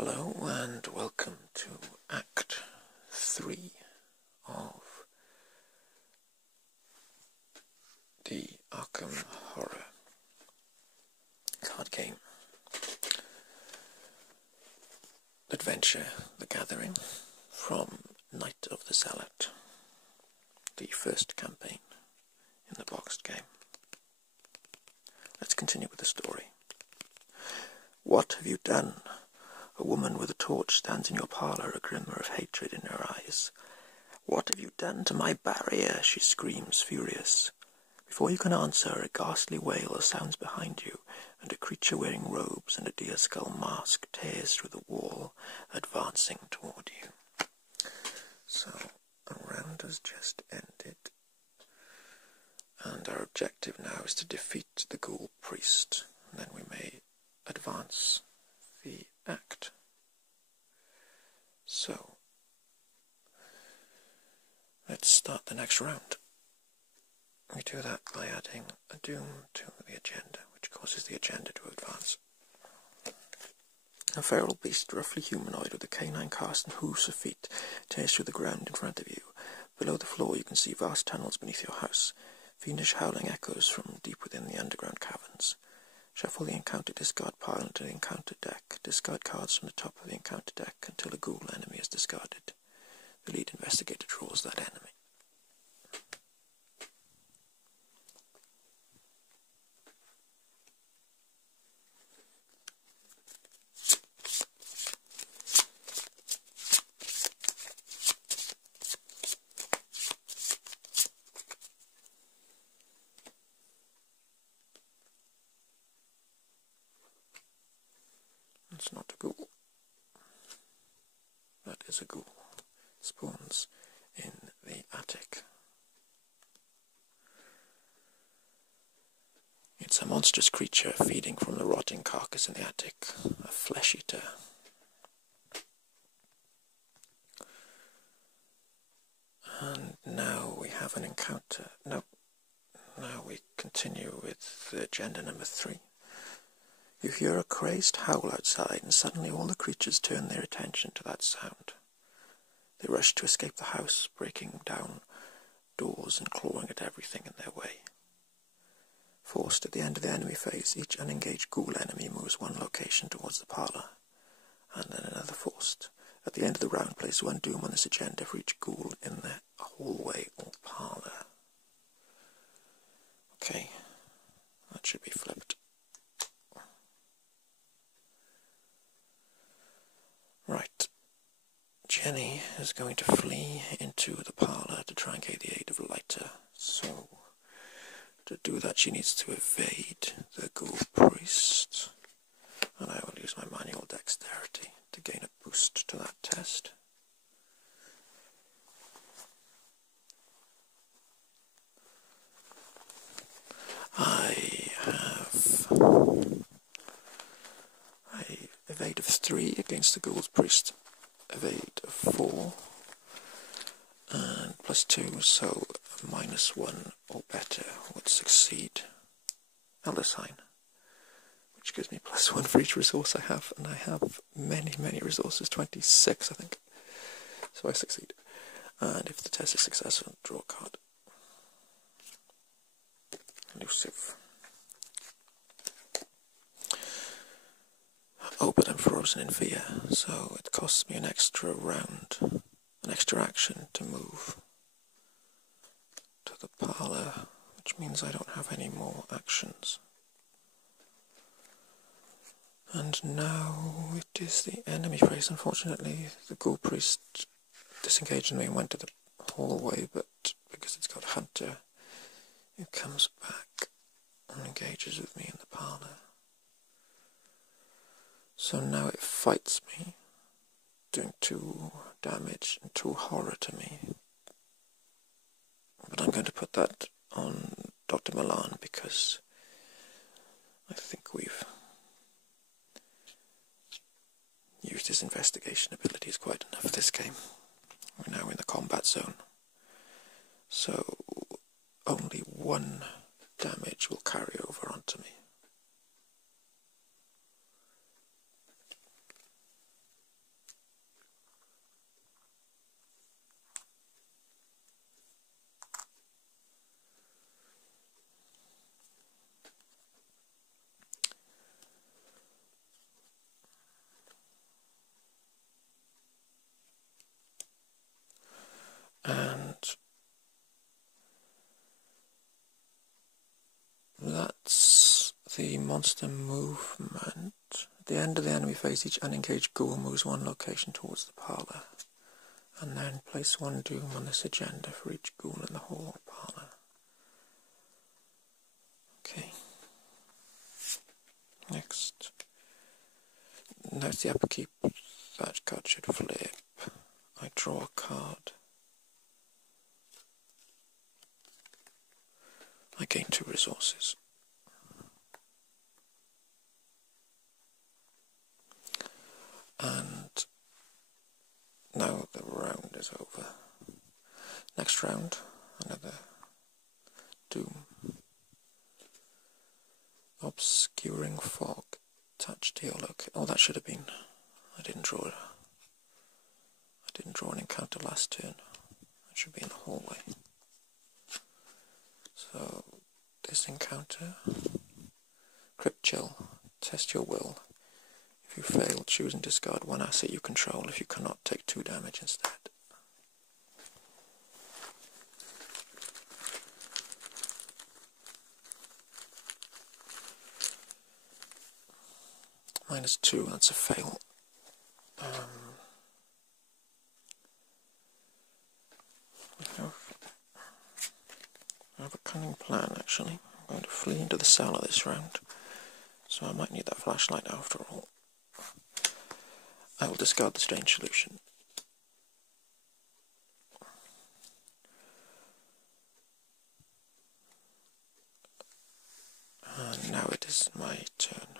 Hello and welcome to Act 3 of the Arkham horror card game adventure, The Gathering, from Night of the Zealot, the first campaign in the boxed game. Let's continue with the story. What have you done? A woman with a torch stands in your parlour, a glimmer of hatred in her eyes. What have you done to my barrier? She screams, furious. Before you can answer, a ghastly wail sounds behind you, and a creature wearing robes and a deerskull mask tears through the wall, advancing toward you. So, a round has just ended, and our objective now is to defeat the ghoul priest, and then we may advance the act. So, let's start the next round. We do that by adding a doom to the agenda, which causes the agenda to advance. A feral beast, roughly humanoid, with a canine cast and hooves of feet, tears through the ground in front of you. Below the floor you can see vast tunnels beneath your house. Fiendish howling echoes from deep within the underground caverns. Shuffle the encounter discard pile into the encounter deck. Discard cards from the top of the encounter deck until a ghoul enemy is discarded. The lead investigator draws that enemy. It's not a ghoul. That is a ghoul. It spawns in the attic. It's a monstrous creature feeding from the rotting carcass in the attic, a flesh-eater. And now we have an encounter. No. Now we continue with agenda number 3. You hear a crazed howl outside, and suddenly all the creatures turn their attention to that sound. They rush to escape the house, breaking down doors and clawing at everything in their way. Forced at the end of the enemy phase, each unengaged ghoul enemy moves one location towards the parlour, and then another forced. At the end of the round, place 1 doom on this agenda for each ghoul in the hallway or parlour. Okay, that should be flipped. Right, Jenny is going to flee into the parlour to try and get the aid of a lighter. So, to do that she needs to evade the ghoul priest. And I will use my manual dexterity to gain a boost to that test. I have evade of 3 against the ghoul priest, evade of 4, and plus 2, so -1 or better would succeed. Elder sign, which gives me +1 for each resource I have, and I have many resources, 26 I think, so I succeed. And if the test is successful, draw a card. Elusive. Oh, but I'm frozen in fear, so it costs me an extra round, an extra action to move to the parlour, which means I don't have any more actions. And now it is the enemy phase. Unfortunately, the ghoul priest disengaged me and went to the hallway, but because it's got Hunter, it comes back and engages with me in the parlour. So now it fights me, doing 2 damage and 2 horror to me. But I'm going to put that on Dr. Milan because I think we've used his investigation abilities quite enough for this game. We're now in the combat zone. So only 1 damage will carry over onto me. monster movement. At the end of the enemy phase, each unengaged ghoul moves one location towards the parlour. And then place one doom on this agenda for each ghoul in the whole parlour. Okay. Next. Note the upkeep. That card should flip. I draw a card. I gain 2 resources. And now the round is over. Next round, another doom. Obscuring fog. Touch deal. Okay. Oh, that should have been. I didn't draw an encounter last turn. That should be in the hallway. So this encounter, Crypt Chill. Test your will. If you fail, choose and discard one asset you control. If you cannot, take 2 damage instead. -2, that's a fail. I have a cunning plan, actually. I'm going to flee into the cellar this round, so I might need that flashlight after all. I will discard the strange solution. And now it is my turn.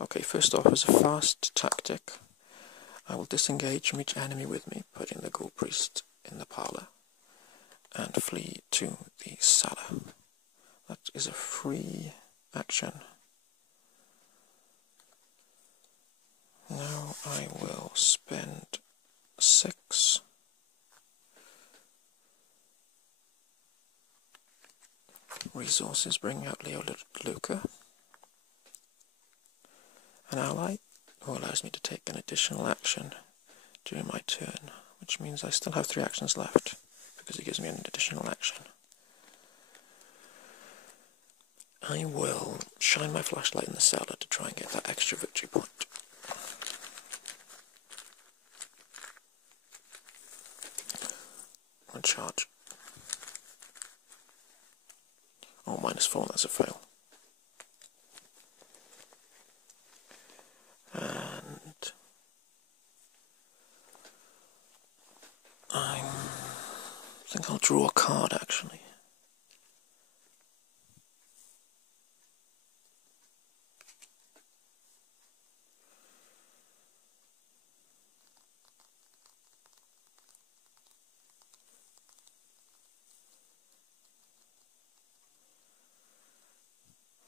Okay, first off, as a fast tactic, I will disengage from each enemy with me, putting the Ghoul Priest in the parlour, and flee to the cellar. That is a free action. Now I will spend 6 resources, bringing out Luca, an ally who allows me to take an additional action during my turn, which means I still have 3 actions left, because it gives me an additional action. I will shine my flashlight in the cellar to try and get that extra victory point. One charge. Oh, -4, that's a fail. And I think I'll draw a card, actually.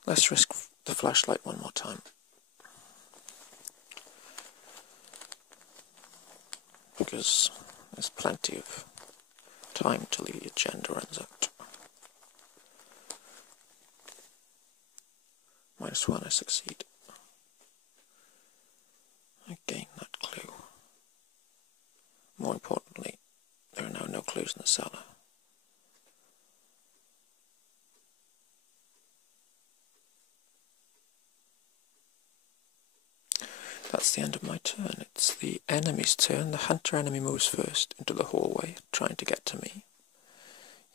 Let's risk the flashlight one more time. Because there's plenty of time till the agenda runs out. -1, I succeed. I gain that clue. More importantly, there are now no clues in the cellar. That's the end of my turn. It's the enemy's turn. The hunter enemy moves first into the hallway, trying to get to me.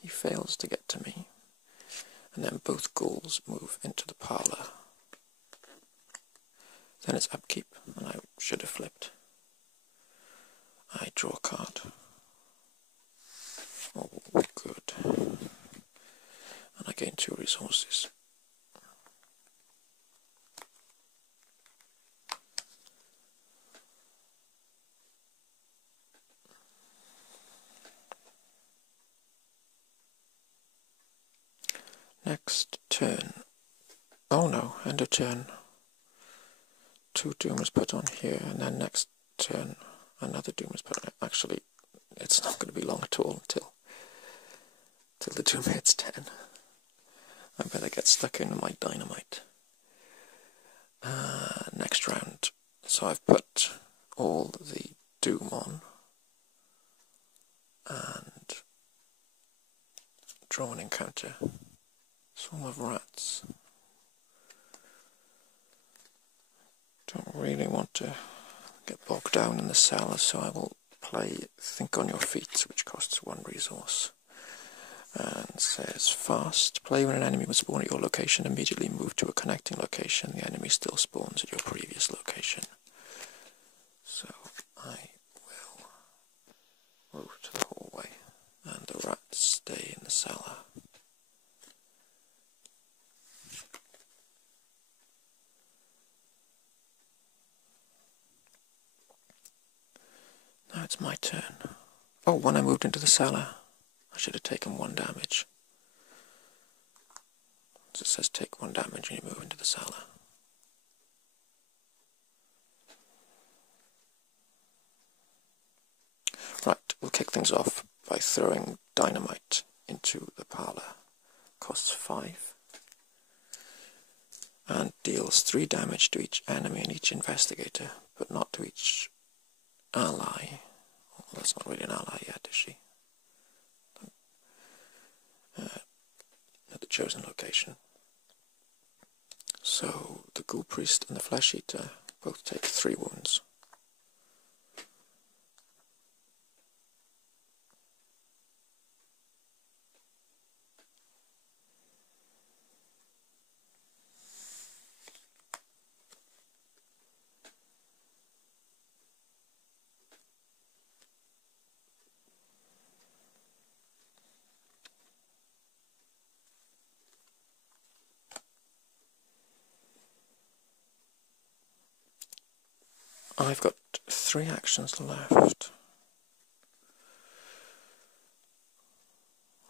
He fails to get to me. And then both ghouls move into the parlour. Then it's upkeep, and I should have flipped. I draw a card. Oh, good. And I gain 2 resources. Next turn. Oh no, end of turn. 2 doom is put on here, and then next turn another doom is put on it. Actually, it's not going to be long at all until the doom hits 10. I better get stuck into my dynamite. Next round. So I've put all the doom on and draw an encounter. Swarm of rats. Don't really want to get bogged down in the cellar, so I will play Think on Your Feet, which costs 1 resource. And says fast. Play when an enemy will spawn at your location. Immediately move to a connecting location. The enemy still spawns at your previous location. So I will move to the hallway, and the rats stay in the cellar. Now it's my turn. Oh, when I moved into the cellar, I should have taken 1 damage. So it says take 1 damage when you move into the cellar. Right, we'll kick things off by throwing dynamite into the parlour. Costs 5. And deals 3 damage to each enemy and each investigator, but not to each ally. Well, that's not really an ally yet, is she? At the chosen location. So the Ghoul Priest and the Flesh Eater both take 3 wounds. I've got 3 actions left.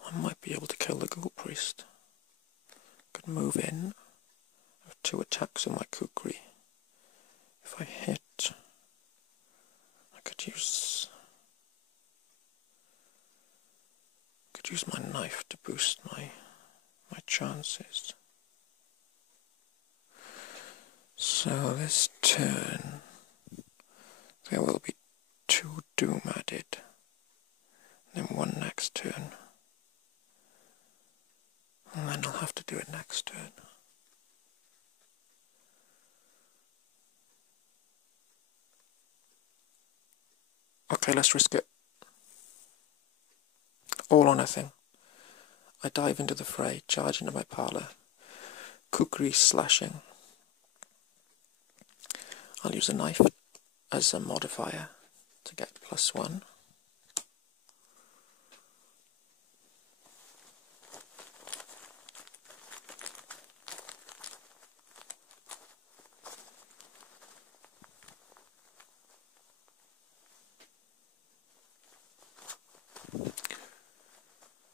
I might be able to kill the Ghoul Priest. Could move in. I have 2 attacks on my kukri. If I hit, I could use my knife to boost my chances. So this turn there will be 2 doom added, then 1 next turn, and then I'll have to do it next turn. Okay, let's risk it. All or nothing. I dive into the fray, charge into my parlour. Kukri slashing. I'll use a knife as a modifier to get +1.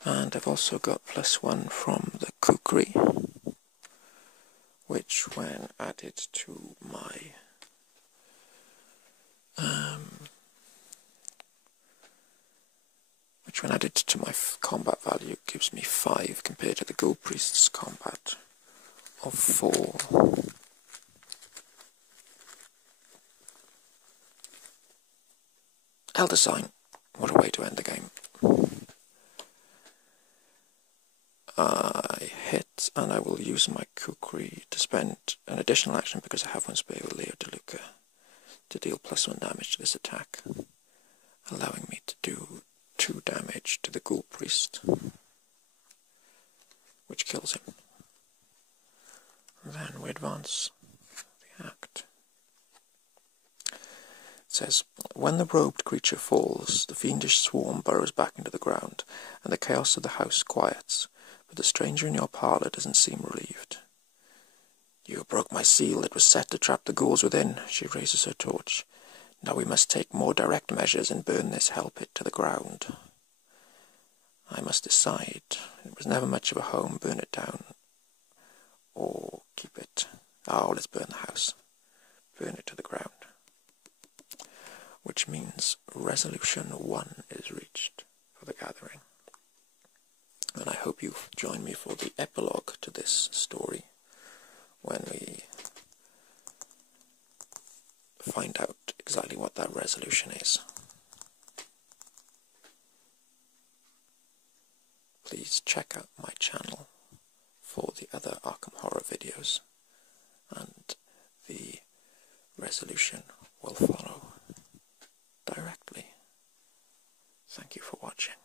And I've also got +1 from the kukri, which when added to my combat value gives me 5 compared to the Ghoul Priest's combat of 4. Elder Sign, what a way to end the game. I hit, and I will use my kukri to spend an additional action because I have one spare with Leo DeLuca to deal +1 damage to this attack, allowing me to do 2 damage to the Ghoul Priest, which kills him. Then we advance the act. It says, when the robed creature falls, the fiendish swarm burrows back into the ground, and the chaos of the house quiets, but the stranger in your parlour doesn't seem relieved. You broke my seal that was set to trap the ghouls within. She raises her torch. Now we must take more direct measures and burn this hell pit to the ground. I must decide. It was never much of a home. Burn it down or keep it. Oh, let's burn the house. Burn it to the ground. Which means resolution 1 is reached for the gathering. And I hope you join me for the epilogue to this story when we find out exactly what that resolution is. Please check out my channel for the other Arkham Horror videos and the resolution will follow directly. Thank you for watching.